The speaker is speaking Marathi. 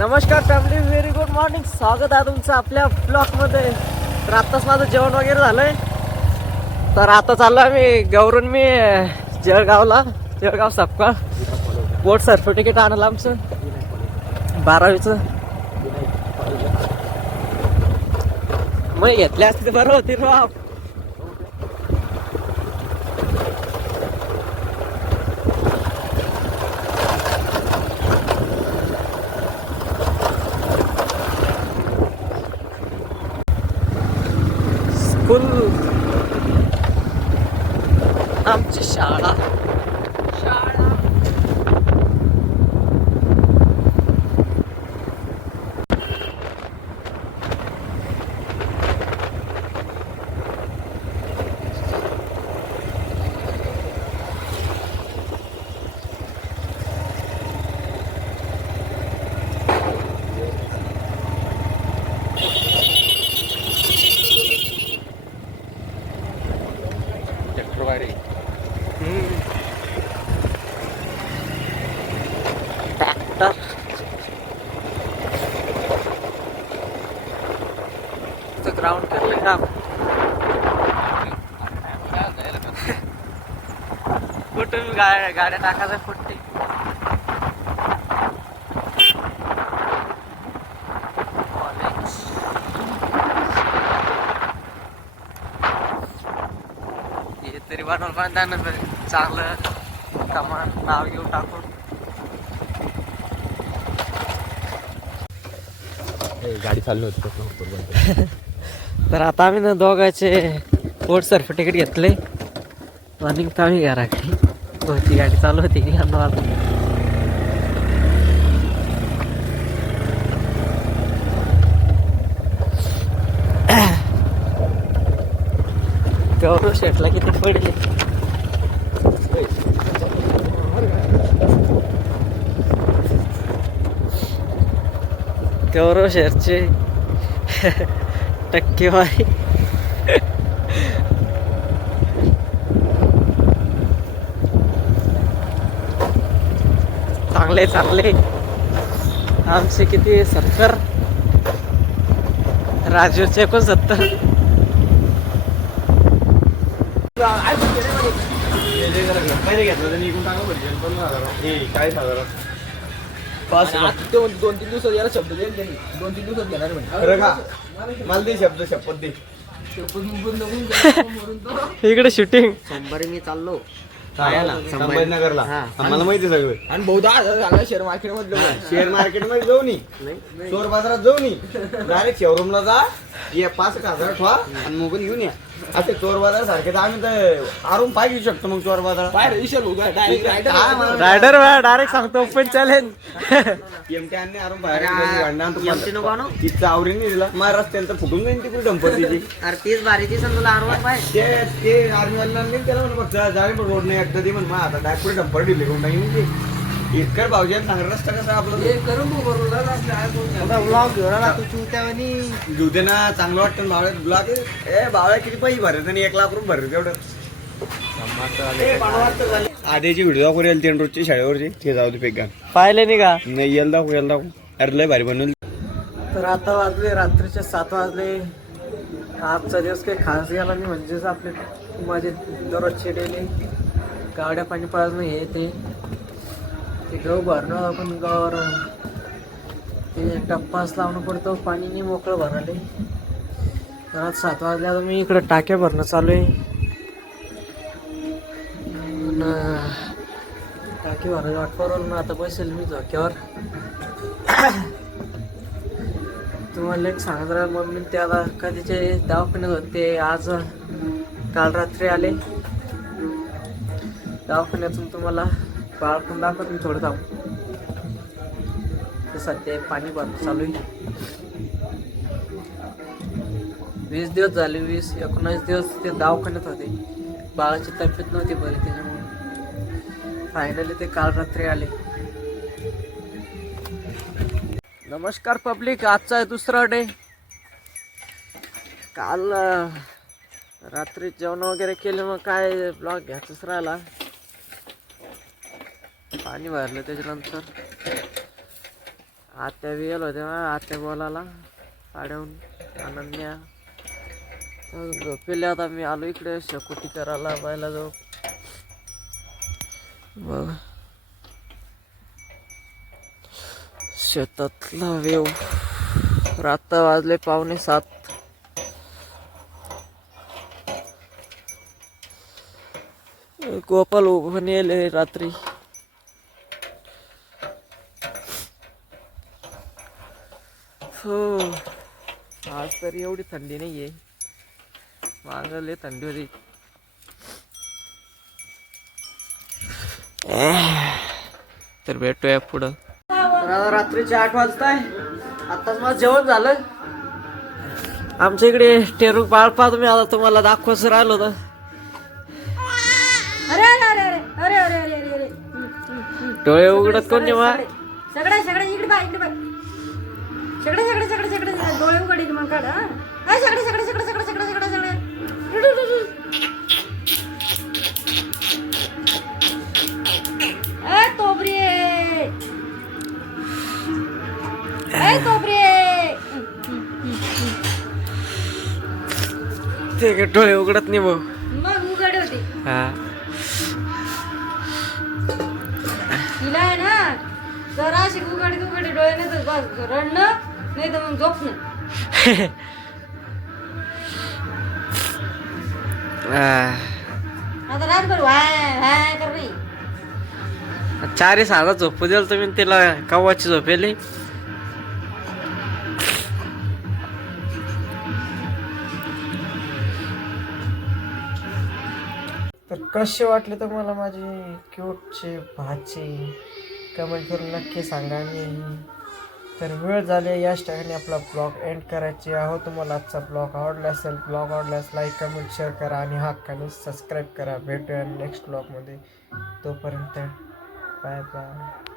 नमस्कार फॅमिली व्हेरी गुड मॉर्निंग स्वागत आहे तुमचं आपल्या ब्लॉकमध्ये तर आत्ताच माझं जेवण वगैरे झालंय. तर आता चाललो आम्ही गौरून मी जळगावला. जळगाव सापका. बोर्ड सर्टिफिकेट आणलं आमचं. बारावीचं. मग घेतल्या असते बरं होती रो हो. आप आमची शाळा शाळा ट्रॅक्टर ग्राउंड केलं काम कुठून गाड्या गाड्या टाकायचं फुटते तरी बनवलं पण त्यानं चांगलं कमान नाव घेऊ टाकून. गाडी चालली होती तर आता आम्ही ना दोघांचे बोर्ड सर्टिफिकेट घेतले. आणि आम्ही घराकडे होती गाडी चालू होती की. गौरव शेटला किती पडले? गौरव शेरचे टक्केवारी चांगले चांगले आमचे किती सत्तर राजूचे पण सत्तर घेतलं तर निघून टाका काय साधारण पाच दोन दोन तीन दिवसात याला शब्द देईल त्यांनी. दोन तीन दिवसात घेणार म्हणजे मला दे शब्द शपथ दे. इकडे शूटिंग सोमवारी मी चाललो. संभाजीनगरला. आम्हाला माहिती आहे सगळं. आणि बहुधा झाला शेअर मार्केट मधलं शेअर मार्केटमध्ये जाऊ नी. चोर बाजारात जाऊ नी. डायरेक्ट शोरूमला जा. ये पाच एक हजार ठेवा आणि मोबाईल घेऊन या. असे चोर बाजार सारखे तर आम्ही तर आरून पाय घेऊ शकतो मग चोर बाजारात. बाहेर विशाल डायरेक्ट मला- रायडर डायरेक्ट सांगतो ओपन चॅलेंज एमटी आरून बाहेर आवरी नाही दिला. माझ्या रस्त्यानंतर फुटून जाईन तिकडे डंपर तिची अरे तीच बारी ती तुला आरवण पाहिजे ते ते आर्मी वाल्यांनी त्याला म्हणून फक्त जाणे पण रोड नाही एकदा ते म्हण मग आता डायरेक्ट डंपर दिले कोण नाही म्हणजे इतकं भाऊजी सांगा रस्ता कसा आपला? करून ब्लॉग घेऊन आला तू चुत्यावानी घेऊ दे ना चांगलं वाटतं ना भावड्यात ब्लॉक ए भावड्या किती पैसे भरले आणि एक लाख रुपये भरले तेवढं आधीची व्हिडिओ दाखवून येईल तीन रोजची शाळेवरची. ते जाऊ दे पेगा पाहिले नाही का? नाही येल दाखवू येल दाखवू. अरे लय भारी बनवली. तर आता वाजले रात्रीचे सात वाजले. आजचा दिवस काही खास गेला नाही म्हणजेच आपले माझे दररोजचे डेली गाड्या पाणी पाजणं हे ते. ते गहू भरणं आपण गावावर ते टप्पास लावणं पडतो पाणी नाही मोकळं भराले घरात सात वाजल्या तर मी इकडं टाक्या भरणं चालू आहे. टाकी भरायला वाट करून आता बसेल मी झोक्यावर तुम्हाला एक सांगत राहा मम्मी त्याला कधीचे दवाखान्यात होते आज काल रात्री आले. दवाखान्यातून तुम्हाला बाळ पण दाखवत मी थोडं थांब. सध्या पाणी भरणं चालू आहे. वीस दिवस झाले वीस एकोणावीस दिवस ते दवाखान्यात होते. बाळाची तब्येत नव्हती बरी त्याच्यामुळे फायनली ते काल रात्री आले. नमस्कार पब्लिक आजचा आहे दुसरा डे काल रात्री जेवण वगैरे केले मग काय ब्लॉग घ्यायचंच राहिला. पाणी भरलं त्याच्यानंतर. आत्या बी गेलो तेव्हा आत्या बोलाला साड्याहून अनन्या झोपेल्या आता मी आलो इकडे शेकोटी करायला बायला जाऊ. बघ. शेतातला वेव. रात्र वाजले पावणे सात. गोपाल उभं येले रात्री. हो. आज तरी एवढी थंडी नाही आहे मागले थंडी होती. तर भेटूया पुढं. तर आता रात्रीचे आठ वाजताय. आताच माझं जेवण झालं. आमच्या इकडे टेरू बाळपा तुम्ही आता तुम्हाला दाखवच राहिलो होतं अरे अरे अरे अरे अरे अरे अरे अरे. डोळे उघडत कोण जेव्हा सगळे सगळे इकडे बाय इकडे बाय सगळे सगळे सगळे सगळे डोळे उघडील मग काढ हा? सगळे सगळे सगळे सगळे सगळे सगळे सगळे तोबरी तोबरी ते काय डोळे उघडत नाही भाऊ. मग उघड होती. हा. तिला आहे ना जर अशी उघडी उघडी डोळे नाही तर बस रडणं. नाही तर मग झोपणं आ, आता रातभर वाय वाय कर नाही चारी साधा झोपू द्याल तुम्ही तिला कव्वाची झोपेली तर कसे वाटले तुम्हाला माझे क्यूटचे भाचे? कमेंट करून नक्की सांगा आणि तर वेळ झाली याच ठिकाणी आपला ब्लॉग एंड करायचे आहो तुम्हाला आजचा ब्लॉग आवडला असेल ब्लॉग आवडल्यास लाईक कमेंट शेअर करा आणि हक्काने सबस्क्राईब करा. भेटूया नेक्स्ट ब्लॉगमध्ये तोपर्यंत बाय बाय